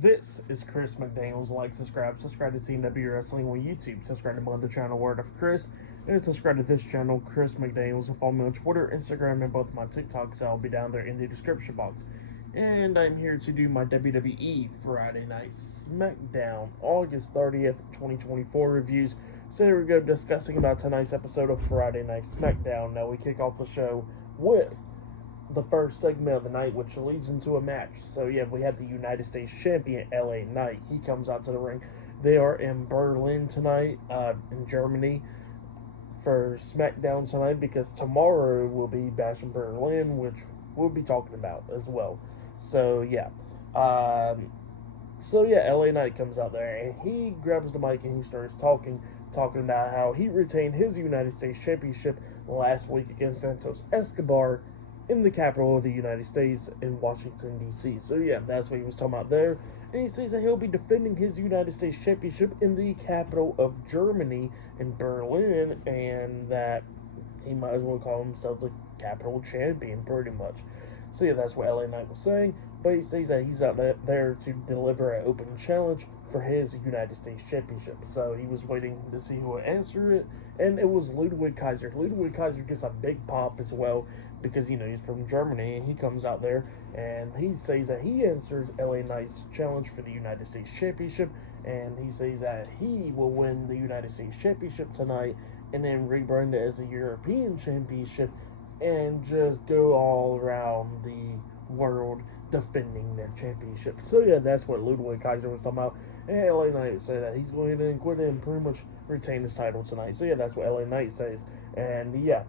This is Chris McDaniels. Like, subscribe to TNW Wrestling on YouTube. Subscribe to my other channel, Word of Chris. And subscribe to this channel, Chris McDaniels. And follow me on Twitter, Instagram, and both my TikToks. I'll be down there in the description box. And I'm here to do my WWE Friday Night SmackDown August 30th, 2024 reviews. So here we go, discussing about tonight's episode of Friday Night SmackDown. Now we kick off the show with the first segment of the night, which leads into a match. So yeah, we have the United States Champion, LA Knight. He comes out to the ring. They are in Berlin tonight, in Germany, for SmackDown tonight, because tomorrow will be Bash in Berlin, which we'll be talking about as well. So yeah, LA Knight comes out there and he grabs the mic and he starts talking about how he retained his United States Championship last week against Santos Escobar in the capital of the United States in Washington, D.C. So yeah, that's what he was talking about there. And he says that he'll be defending his United States Championship in the capital of Germany, in Berlin, and that he might as well call himself the capital champion, pretty much. So yeah, that's what LA Knight was saying. But he says that he's out there to deliver an open challenge for his United States Championship. So he was waiting to see who would answer it, and it was Ludwig Kaiser. Ludwig Kaiser gets a big pop as well, because, he's from Germany, and he comes out there, and he says that he answers LA Knight's challenge for the United States Championship, and he says that he will win the United States Championship tonight, and then rebrand it as a European Championship, and just go all around the world defending that championship. So yeah, that's what Ludwig Kaiser was talking about. And LA Knight said that he's going to quit and pretty much retain his title tonight. So yeah, that's what LA Knight says. And yeah,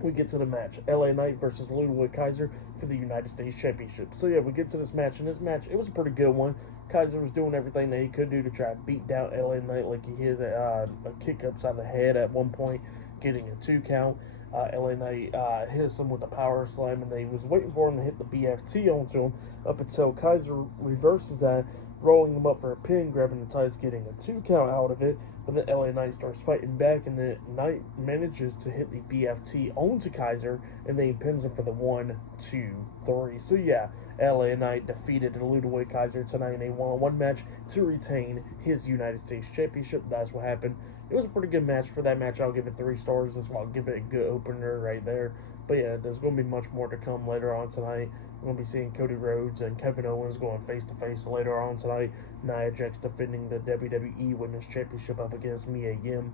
we get to the match. LA Knight versus Ludwig Kaiser for the United States Championship. So yeah, we get to this match, and this match, it was a pretty good one. Kaiser was doing everything that he could do to try to beat down LA Knight, like he hit a kick upside the head at one point, getting a 2 count. LA Knight hits him with a power slam, and they was waiting for him to hit the BFT onto him up until Kaiser reverses that, rolling him up for a pin, grabbing the ties, getting a 2 count out of it. But then LA Knight starts fighting back, and then Knight manages to hit the BFT onto Kaiser, and then he pins him for the 1, 2, 3. So yeah, LA Knight defeated Ludwig Kaiser tonight in a one-on-one match to retain his United States Championship. That's what happened. It was a pretty good match. For that match, I'll give it 3 stars. That's why I'll give it a good opener right there. But yeah, there's going to be much more to come later on tonight. We're going to be seeing Cody Rhodes and Kevin Owens going face-to-face later on tonight. Nia Jax defending the WWE Women's Championship up against Mia Yim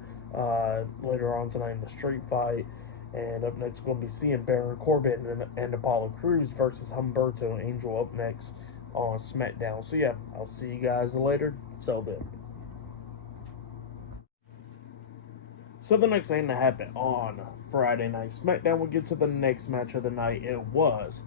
later on tonight in the street fight. And up next, we're going to be seeing Baron Corbin and Apollo Crews versus Humberto Angel up next on SmackDown. So yeah, I'll see you guys later. So then. So the next thing that happened on Friday Night SmackDown, we'll get to the next match of the night. It was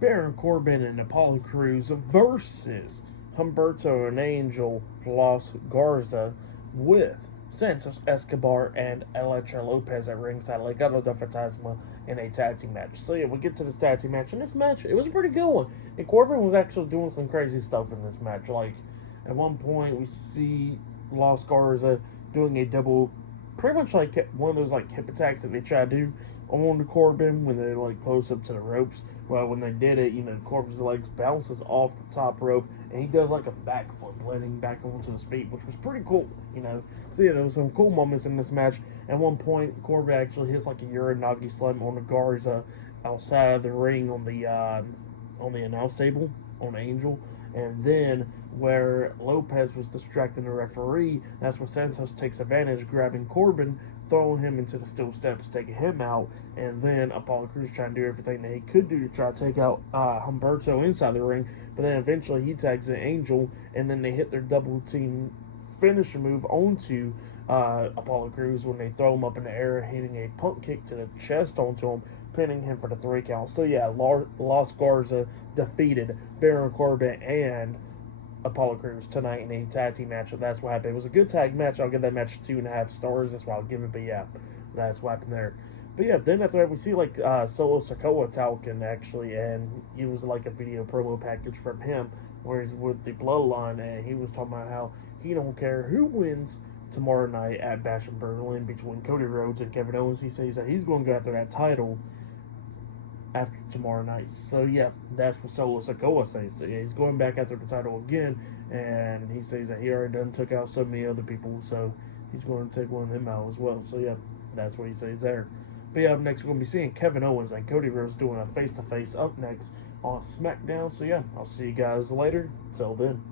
Baron Corbin and Apollo Crews versus Humberto and Angel Los Garza with Santos Escobar and Elektra Lopez at ringside, Legado del Fantasma, in a tag team match. So yeah, we get to this tag team match, and this match, it was a pretty good one. And Corbin was actually doing some crazy stuff in this match. Like, at one point, we see Los Garza doing a double, pretty much like one of those like hip attacks that they try to do on Corbin when they're like close up to the ropes. Well, when they did it, Corbin's legs bounces off the top rope, and he does like a backflip, landing back onto his feet, which was pretty cool. So yeah, there was some cool moments in this match. At one point, Corbin actually hits like a Uranagi slam on the Garza outside of the ring on the announce table on Angel. And then where Lopez was distracting the referee, that's where Santos takes advantage, grabbing Corbin, throwing him into the steel steps, taking him out. And then Apollo Crews trying to do everything that he could do to try to take out Humberto inside the ring. But then eventually he tags an Angel, and then they hit their double team finisher move onto Apollo Crews when they throw him up in the air, hitting a punt kick to the chest onto him, pinning him for the 3 count. So yeah, Los Garza defeated Baron Corbin and Apollo Crews tonight in a tag team match. That's what happened. It was a good tag match. I'll give that match 2.5 stars. That's why I'll give it. But yeah, that's what happened there. But yeah, then after that, we see like Solo Sikoa talking actually, and it was like a video promo package from him where he's with the Bloodline, and he was talking about how he don't care who wins tomorrow night at Bash in Berlin between Cody Rhodes and Kevin Owens. He says that he's going to go after that title after tomorrow night. So yeah, that's what Solo Sikoa says. So, yeah, he's going back after the title again, and he says that he already done took out so many other people, so he's going to take one of them out as well. So yeah, that's what he says there. But yeah, up next we're going to be seeing Kevin Owens and Cody Rhodes doing a face-to-face up next on SmackDown. So yeah, I'll see you guys later. Till then.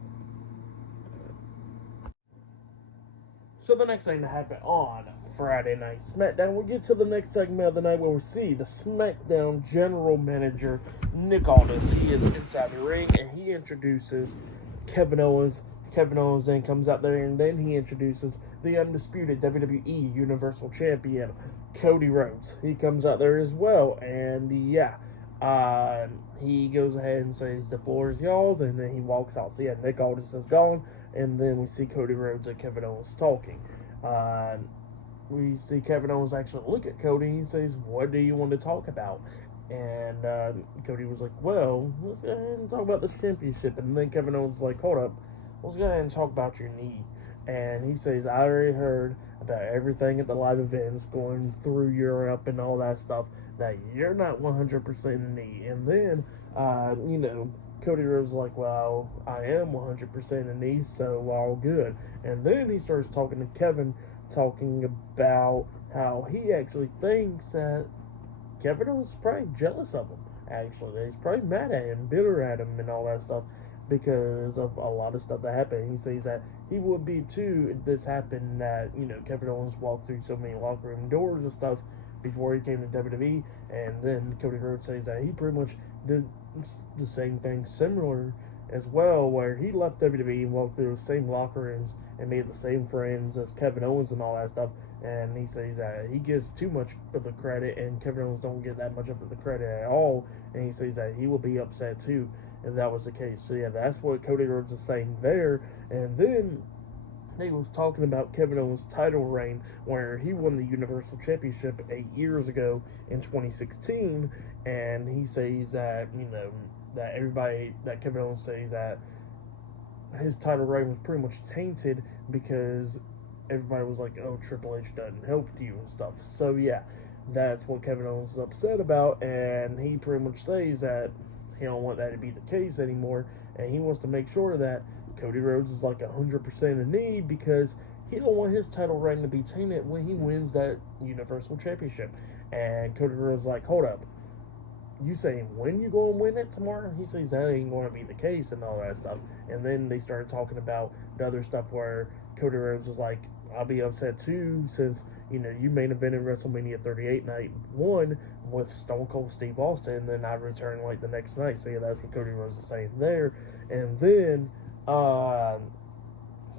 So the next thing to happen on Friday Night SmackDown, we get to the next segment of the night where we see the SmackDown General Manager, Nick Aldis. He is inside the ring and he introduces Kevin Owens. Kevin Owens then comes out there and then he introduces the undisputed WWE Universal Champion, Cody Rhodes. He comes out there as well, and yeah, he goes ahead and says the floor is y'all's, and then he walks out. So yeah, Nick Aldis is gone, and then we see Cody Rhodes and Kevin Owens talking. We see Kevin Owens actually look at Cody. He says, "What do you want to talk about?" And Cody was like, "Well, let's go ahead and talk about the championship." And then Kevin Owens was like, "Hold up, let's go ahead and talk about your knee." And he says, "I already heard about everything at the live events going through Europe and all that stuff, that you're not 100% knee." And then, Cody Rhodes was like, "Well, I am 100% in knee, so all good." And then he starts talking to Kevin, talking about how he actually thinks that Kevin was probably jealous of him, actually. He's probably mad at him, bitter at him, and all that stuff because of a lot of stuff that happened. He says that he would be too if this happened, that, Kevin Owens walked through so many locker room doors and stuff before he came to WWE. And then Cody Rhodes says that he pretty much did the same thing similar as well, where he left WWE and walked through the same locker rooms and made the same friends as Kevin Owens and all that stuff. And he says that he gets too much of the credit and Kevin Owens don't get that much of the credit at all. And he says that he will be upset too if that was the case. So yeah, that's what Cody Rhodes is saying there. And then he was talking about Kevin Owens' title reign, where he won the Universal Championship 8 years ago in 2016, and he says that, that Kevin Owens says that his title reign was pretty much tainted because everybody was like, "Oh, Triple H doesn't help you" and stuff. So yeah, that's what Kevin Owens is upset about, and he pretty much says that he don't want that to be the case anymore, and he wants to make sure that Cody Rhodes is like 100% in need, because he don't want his title reign to be tainted when he wins that Universal Championship. And Cody Rhodes is like, "Hold up, you saying when you going to win it tomorrow?" He says that ain't going to be the case and all that stuff. And then they started talking about the other stuff where Cody Rhodes was like, "I'll be upset too, since you main evented WrestleMania 38 night 1 with Stone Cold Steve Austin, and then I returned like the next night." So yeah, that's what Cody Rhodes is saying there. And then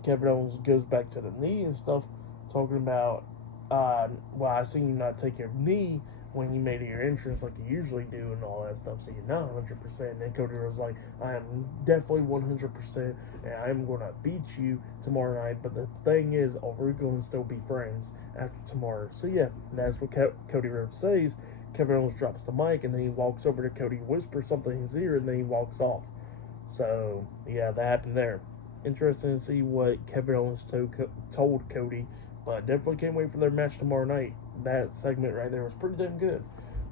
Kevin Owens goes back to the knee and stuff, talking about, "Well, I seen you not take your knee when you made your entrance like you usually do and all that stuff, so you're not 100%. And Cody was like, "I am definitely 100%, and I'm going to beat you tomorrow night. But the thing is, are we going to still be friends after tomorrow?" So yeah, that's what Cody Rhodes says. Kevin Owens drops the mic, and then he walks over to Cody, whispers something in his ear, and then he walks off. So yeah, that happened there. Interesting to see what Kevin Owens told Cody, but definitely can't wait for their match tomorrow night. That segment right there was pretty damn good.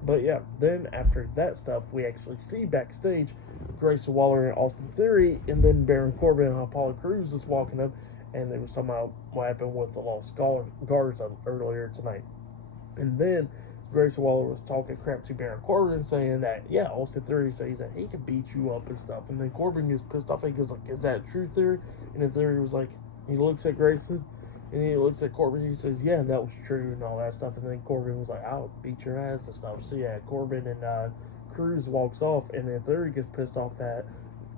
But yeah, then after that stuff, we actually see backstage Grayson Waller and Austin Theory, and then Baron Corbin and Apollo Crews is walking up, and they was talking about what happened with the Lost Garza earlier tonight. And then Grayson Waller was talking crap to Baron Corbin, saying that, yeah, Austin Theory says that he can beat you up and stuff. And then Corbin gets pissed off and he goes like, "Is that true, Theory?" And then Theory was like, he looks at Grayson, and then he looks at Corbin, he says, "Yeah, that was true," and all that stuff. And then Corbin was like, "I'll beat your ass" and stuff. So yeah, Corbin and Cruz walks off, and then Theory gets pissed off at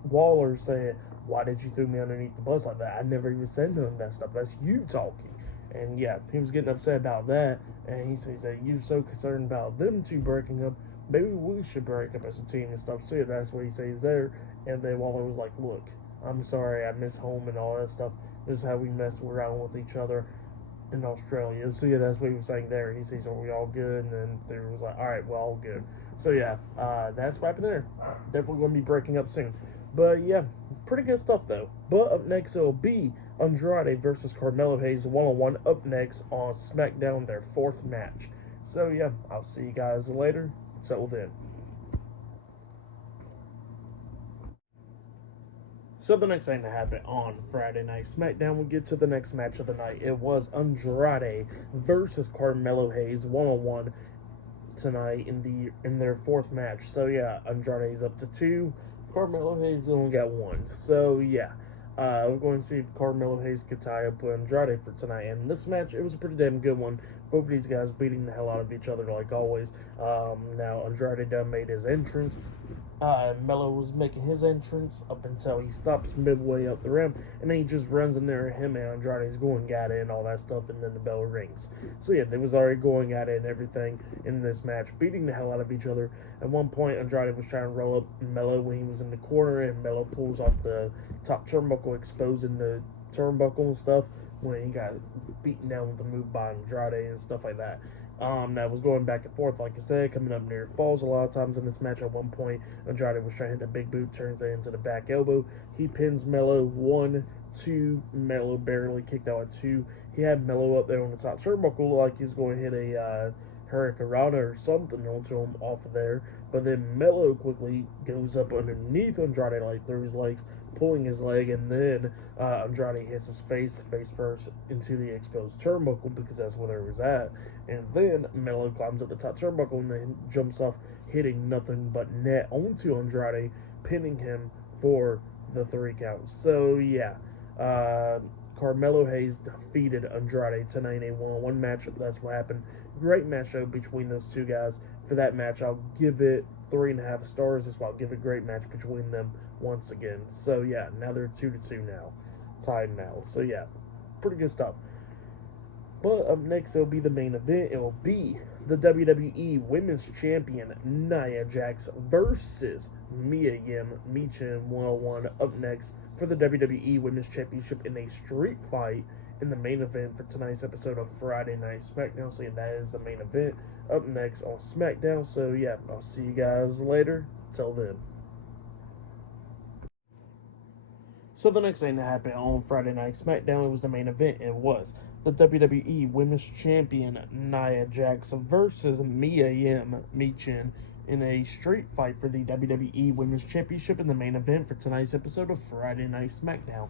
Waller, saying, "Why did you throw me underneath the bus like that? I never even said none of that stuff. That's you talking." And yeah, he was getting upset about that, and he says that you're so concerned about them two breaking up, maybe we should break up as a team and stuff. So yeah, that's what he says there. And then Waller was like, "Look, I'm sorry, I miss home and all that stuff. This is how we mess around with each other in Australia." So yeah, that's what he was saying there. He says, "Are we all good?" And then there was like, "All right, we're all good." So yeah, that's what happened there. Definitely going to be breaking up soon. But yeah, pretty good stuff though. But up next it'll be Andrade versus Carmelo Hayes one-on-one up next on SmackDown, their 4th match. So yeah, I'll see you guys later. Till then. So the next thing that happened on Friday Night SmackDown, we get to the next match of the night. It was Andrade versus Carmelo Hayes 1-on-1 tonight in their fourth match. So yeah, Andrade's up to 2. Carmelo Hayes only got 1. So yeah. We're going to see if Carmelo Hayes could tie up with Andrade for tonight. And this match, it was a pretty damn good one. Both of these guys beating the hell out of each other like always. Now Andrade done made his entrance. Mello was making his entrance up until he stops midway up the ramp, and then he just runs in there, him and Andrade's going at it and all that stuff, and then the bell rings. So yeah, they was already going at it and everything in this match, beating the hell out of each other. At one point, Andrade was trying to roll up Mello when he was in the corner, and Mello pulls off the top turnbuckle, exposing the turnbuckle and stuff when he got beaten down with the move by Andrade and stuff like that. That was going back and forth, like I said, coming up near falls a lot of times in this match. At one point, Andrade was trying to hit the big boot, turns it into the back elbow. He pins Mello 1, 2. Mello barely kicked out at 2. He had Mello up there on the top turnbuckle like he was going to hit a Hurricanrana or something onto him off of there. But then Mello quickly goes up underneath Andrade, like through his legs, pulling his leg, and then Andrade hits his face first into the exposed turnbuckle because that's where it was at. And then Mello climbs up the top turnbuckle and then jumps off, hitting nothing but net onto Andrade, pinning him for the 3 count. So yeah, Carmelo Hayes defeated Andrade tonight in a 1-on-1 match. That's what happened. Great matchup between those two guys. For that match, I'll give it 3.5 stars. That's why I'll give it a great match between them once again. So yeah, now they're 2-2 now, tied now. So yeah, pretty good stuff. But up next, it'll be the main event. It will be the WWE Women's Champion Nia Jax versus Mia Yim Michin 101 up next for the WWE Women's Championship in a street fight in the main event for tonight's episode of Friday Night SmackDown. So yeah, that is the main event up next on SmackDown. So yeah, I'll see you guys later. Till then. So the next thing that happened on Friday Night SmackDown, it was the main event. It was the WWE Women's Champion Nia Jax versus Mia Yim Michin in a street fight for the WWE Women's Championship in the main event for tonight's episode of Friday Night SmackDown.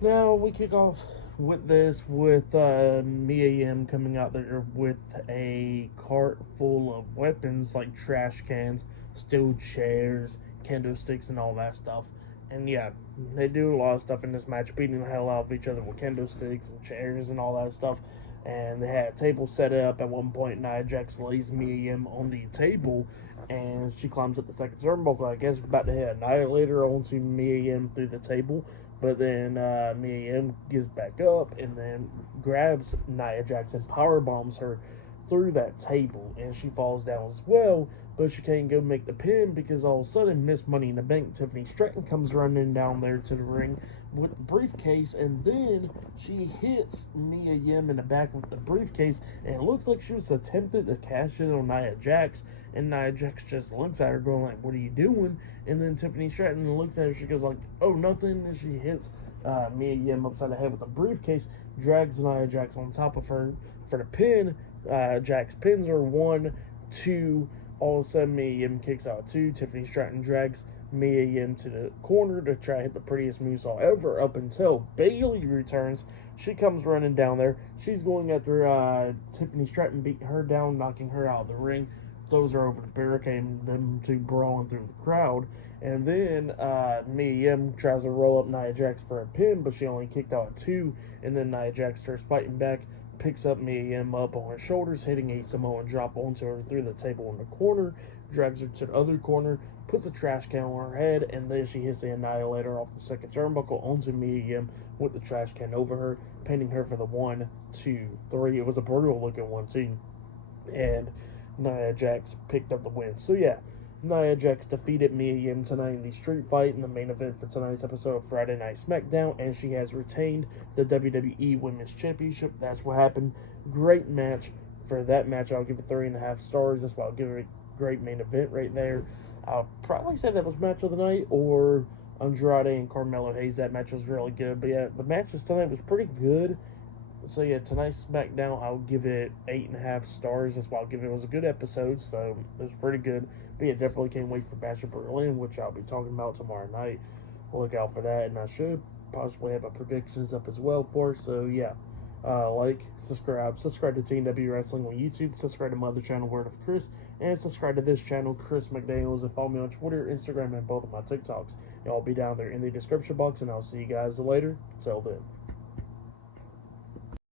Now we kick off with this with Mia Yim coming out there with a cart full of weapons like trash cans, steel chairs, candlesticks, and all that stuff. And yeah, they do a lot of stuff in this match, beating the hell out of each other with candlesticks and chairs and all that stuff. And they had a table set up. At one point, Nia Jax lays Mia Yim on the table, and she climbs up the second turnbuckle. I guess about to hit Annihilator onto Mia Yim through the table. But then Mia Yim gets back up and then grabs Nia Jax and powerbombs her through that table, and she falls down as well. But she can't go make the pin because all of a sudden Miss Money in the Bank Tiffany Stratton comes running down there to the ring with the briefcase, and then she hits Mia Yim in the back with the briefcase, and it looks like she was attempting to cash in on Nia Jax, and Nia Jax just looks at her going like, "What are you doing?" And then Tiffany Stratton looks at her, she goes like, "Oh, nothing," and she hits Mia Yim upside the head with the briefcase, drags Nia Jax on top of her for the pin. Jax pins her 1, 2. All of a sudden, Mia Yim kicks out 2. Tiffany Stratton drags Mia Yim to the corner to try to hit the prettiest moonsault ever up until Bayley returns. She comes running down there. She's going after Tiffany Stratton, beating her down, knocking her out of the ring, throws her over the barricade, them two brawling through the crowd. And then Mia Yim tries to roll up Nia Jax for a pin, but she only kicked out at 2. And then Nia Jax starts fighting back, picks up Mia Yim up on her shoulders, hitting a Samoan drop onto her through the table in the corner, drags her to the other corner, puts a trash can on her head, and then she hits the Annihilator off the second turnbuckle onto Mia Yim with the trash can over her, pinning her for the 1, 2, 3. It was a brutal looking one too. And Nia Jax picked up the win. So yeah, Nia Jax defeated Mia Yim tonight in the street fight in the main event for tonight's episode of Friday Night SmackDown, and she has retained the WWE Women's Championship. That's what happened. Great match. For that match, I'll give it 3.5 stars. That's why I'll give it a great main event right there. I'll probably say that was match of the night, or Andrade and Carmelo Hayes. That match was really good. But yeah, the matches tonight was pretty good. So yeah, tonight's SmackDown, I'll give it 8.5 stars. That's why I'll give it. It was a good episode, so it was pretty good. But yeah, definitely can't wait for Bachelor Berlin, which I'll be talking about tomorrow night look out for that, and I should possibly have my predictions up as well for it. So yeah, like, subscribe to Team W Wrestling on YouTube, subscribe to my other channel, Word of Chris, and subscribe to this channel, Chris McDaniels, and follow me on Twitter, Instagram, and both of my TikToks. It'll all be down there in the description box, and I'll see you guys later. Till then.